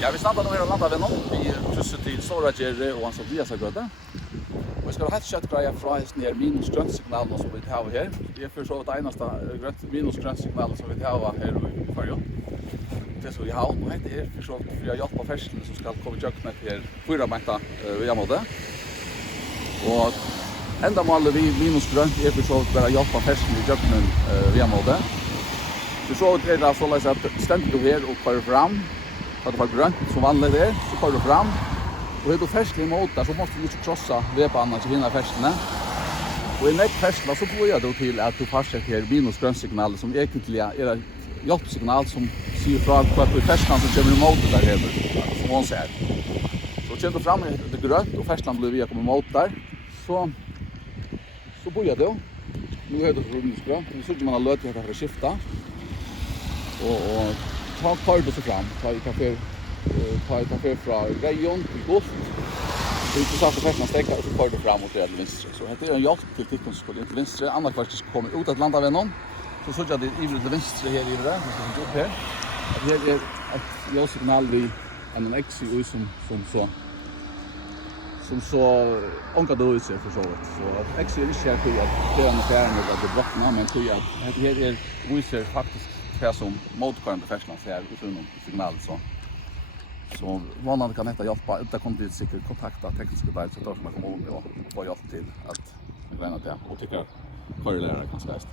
Ja, vi startar nu här och landar vi någon. Vi krysser till Stora Gerre och hans Eliasagöta. Och vi ska ha helt kött greja från här minus grönsignalen som vi har här. Det är för så det enaste minus grönsignalen som vi har här i Färjön. Det är så i havn och det är för så för jag hjälper färslen som ska komma kökna till fyra meter via mode. Och ända målet vi minus grönt är för så att bara hjälpa färslen i kökna via mode. För så är det så att ständigt du här och kör fram. För det var grönt som vanligt där, så kör du fram. Och är du färslig emot där så måste du inte krossa vebanan till hinna färslarna. Och i nätt färslarna så börjar du till att du fastsätter minusgrönsignal som egentligen är ett hjälpsignal som säger från att du färslan som kommer emot där över, som hon säger. Så kommer du fram i det grönt och färslan blir via kommer emot där, så börjar du. Nu är det minusgrönt, nu så man har löt att det skifta. Och tar du så fram, ta i kafé från Rejon till Gulf. Det är inte så att färslan stäcker och så tar du fram och till vänster. Så det är en hjälp till tickon som går till vänster. Andra kvart ska komma ut att landa vid någon. Så såg jag det ivrig till vänster här i det där. Så upp här. Det är ett ljudsignal vid en exi som så ångar då ut sig för så vet. Så att exi är inte här till att det är en affär med att det blocknar, men till att det här är visar faktiskt det som motkörande färslan ser ut från signal så vanligt kan detta hjälpa. Det kommer dit säkert kontakta tekniska där så att man kommer och få hjälp till att gräna det och tycker körlärare kan sägas.